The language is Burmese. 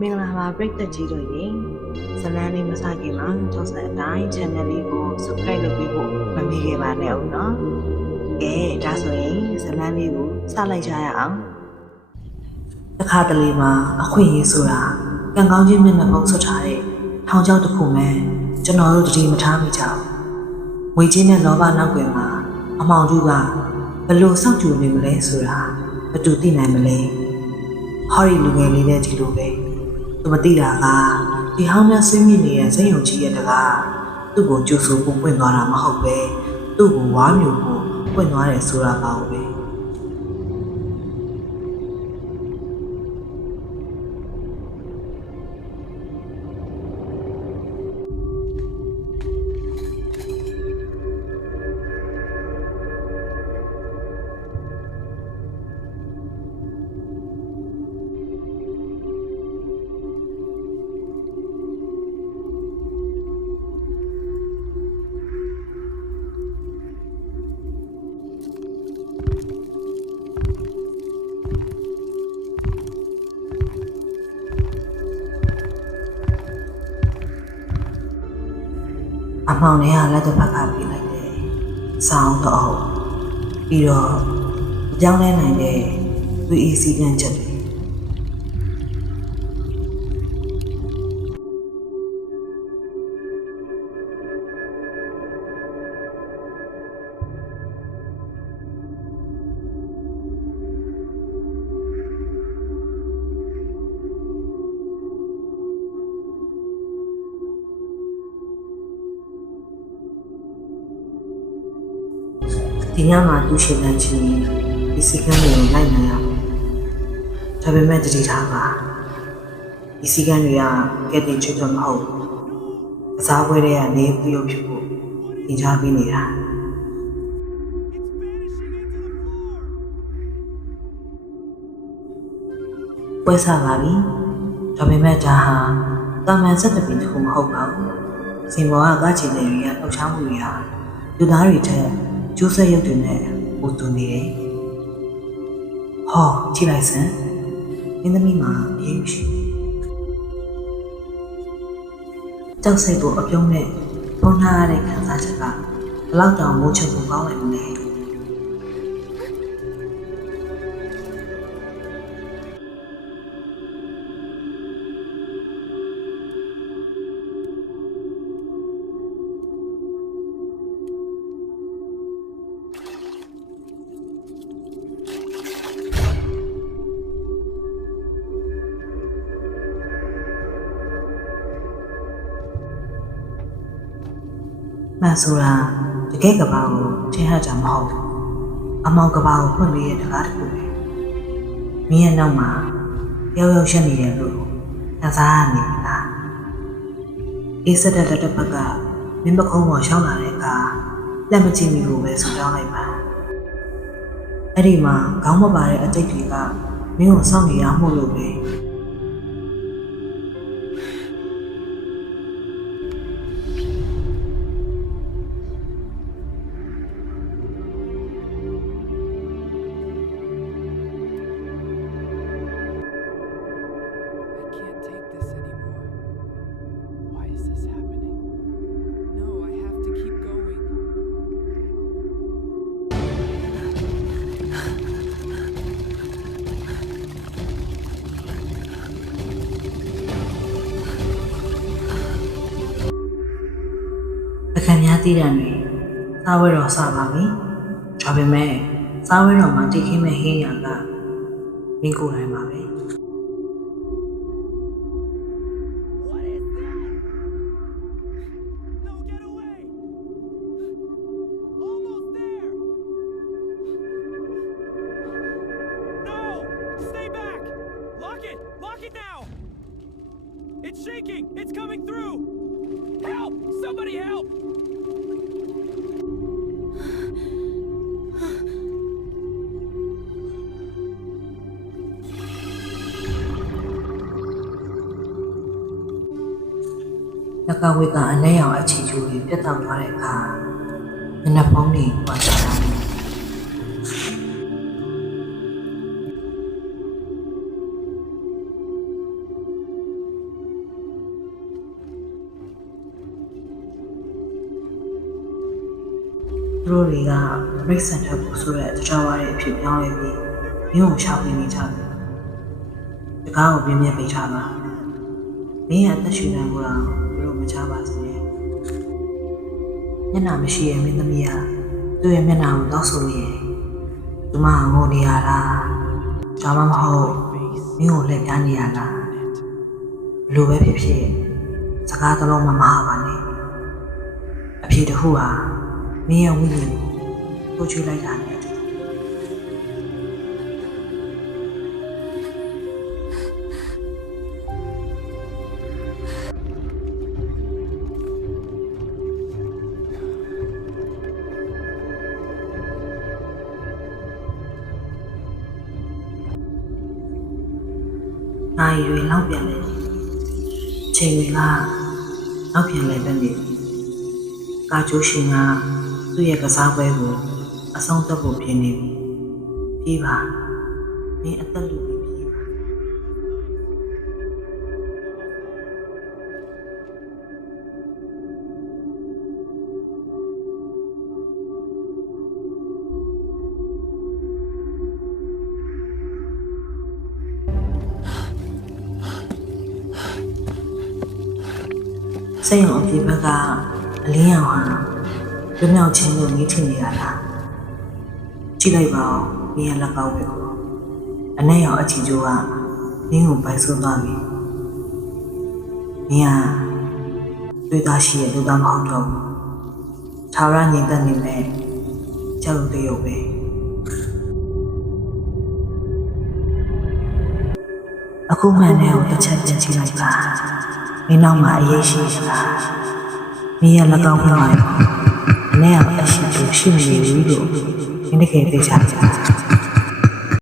မင်္ဂလာပါပရိသတ်ကြီးတို့ရေဇလန်းလေးမစခင်မှာကြောက်စတဲ့အတိုင်း channel လေးကို subscribe လုပ်ပေးဖို့မမေ့ခဲ့ပါနဲ့ဦးနော်ကဲဒါဆိုရင်ဇလန်းလေးကိုစလိုက်ကြရအောင်တစ်ခါတလေမှာအခွင့်အရေးဆိုတာကံကောင်းခြင်းမျက်နှာပုံဆွတ်ထားတဲ့ထောင်ချောက်တစ်ခုမှကျွန်တော်တို့တတိမထားမိကြဘူးငွေချင်းနဲ့လောဘနောက်ွယ်မှာအမောင်တို့ကဘလို့စောင့်ကြိုနေမလဲဆိုတာဘသူသိနိုင်မလဲဟောဒီလူငယ်လေးနဲ့ဒီလိုပဲသူမသိတာကဒီဟောင်းများဆွေးမြေ့နေတဲ့စိတ်ယုံကြည်ရတဲ့ကသူ့ကိုကြိုးဆိုဖို့ပွင့်သွားတာမဟုတ်ပဲသူ့ကိုဝါမျိုးဖို့ပွင့်သွားတယ်ဆိုတာပါဘူးပဲအမောင်နဲ့ကလက်တစ်ဖက်ကပြေးလိုက်တယ်။ဆောင်းတော့ပြီးတော့ကြောင်းလဲနိုင်တဲ့သူအေးစီကန်းချက်တွေဒီညမှာသူ့ရှင်တန်းချင်းဒီစီကန်းတွေကိုလိုက်နိုင်ရမယ်။ဒါပေမဲ့တတိထားပါဒီစီကန်းတွေကကဲတင်ချွတ်တော့မဟုတ်ဘူး။အစားပွဲတွေကနေပြုလုပ်ဖြစ်ဖို့သင်ကြားပေးနေတာ။ပွဲစားပါပြီ။ဒါပေမဲ့ဒါဟာတာမန်ဆက်တပင်တစ်ခုမဟုတ်ပါဘူး။စင်မောကချင်တဲ့တွေကလှုပ်ရှားမှုတွေဟာလူသားတွေထက်ကျိုးဆက်ရုပ်တွေနဲ့ပိုတူနေတယ်။ဟောကြည့်လိုက်စမ်း။မင်းသမီးမှာအေးရှိ။ကြောက်စိတ်ကိုအပြုံးနဲ့ပုံထားရတဲ့ခံစားချက်ကဘလောက်တောင်မိုးချုပ်ကိုကောင်းလိုက်မလဲ။မှန်ဆိုတာတကယ်ကဘာကိုထင်ဟကြမဟုတ်ဘူးအမောင်ကဘာကိုဖွင့်ပေးတဲ့တကားတစ်ခုပဲမင်းရဲ့နောက်မှာရောက်ရောက်ရှက်နေတယ်လို့ခံစားရနေပြီလားအေးစတဲ့လက်တစ်ဖက်ကမင်းပခုံးပေါ်ရှောင်းလာတဲ့အခါလက်မကြည့်မိဘူးပဲဆိုတောင်းလိုက်ပါအဲ့ဒီမှာခေါင်းမပါတဲ့အတိတ်တွေကမင်းကိုစောင့်နေရမှုလို့ပဲခံများတည်တယ်တွေစားဝဲတော်စပါပြီဒါပေမဲ့စားဝဲတော်မှာတည်ခင်းမဲ့ဟင်းရကမင်းကိုယ်တိုင်ပါပဲIt's shaking! It's coming through! Help! Somebody help! လကဝေကအလဲရောင်အခြေချိုးတွေပြတ်တောက်သွားတဲ့အခါမျက်နှာဖုံးတွေပွားချတာ သူတို့တွေကရိတ်ဆန်ထပ်ဖို့ဆိုတဲ့ကြောက်ရတဲ့အဖြစ်ပြောင်းလဲပြီးမင်းကိုရှာဖွေနေကြတယ်တကားကိုပြင်းပြပေးထားပါမင်းရဲ့အသက်ရှူနိုင်မှုတော့ဘယ်လိုမချပါစေနဲ့မျက်နှာမရှိရဲ့မင်းသမီးကသူ့ရဲ့မျက်နှာကိုတောက်ဆိုလို့ရဲ့ဒီမှာငိုနေရလားဒါမှမဟုတ်မင်းကိုလက်ပြနေရလားဘလို့ပဲဖြစ်ဖြစ်စကားတစ်လုံးမှမဟာပါနဲ့အဖြစ်တစ်ခုဟာမင်းရဲ့ဝိညာဉ်ကိုချွေးလိုက်တာနဲ့နိုင်ရွေလောက်ပြန်လေချိန်တွေကနောက်ပြန်လေပဲနေကာချိုးရှင်ကသူ့ရဲ့ကစားပွဲကိုအဆုံးသတ်ဖို့ပြင်နေပြီပြေးပါမင်းအသက်လူပြီးပြေးပါစိတ်ရောအပြေဘက်ကအလင်းရောင်ဟာလွမြောက်ချင်းလို့နေထင်နေရလားကြည့်လိုက်ပါဦးမင်းရဲ့လက်ကောက်ပဲကိုအနဲ့ရောင်အချီကျိုးကမင်းကိုပိုက်ဆိုးသွားပြီမင်းဟာတွေ့သားရှိရဲ့လူသားမဟုတ်တော့ဘူးထာဝရငြိမ်သက်နေမဲ့ကြောက်တရုပ်ပဲအခုမှန်တယ်ကိုတစ်ချက်ပြန်ကြည့်လိုက်ပါမင်းနောက်မှာအရေးရှိလားမင်းရဲ့လက်ကောက်မှာအနဲ့ရောင်အချီကျိုးရှိနေပြီလို့ဒီနေ့ကတည်းက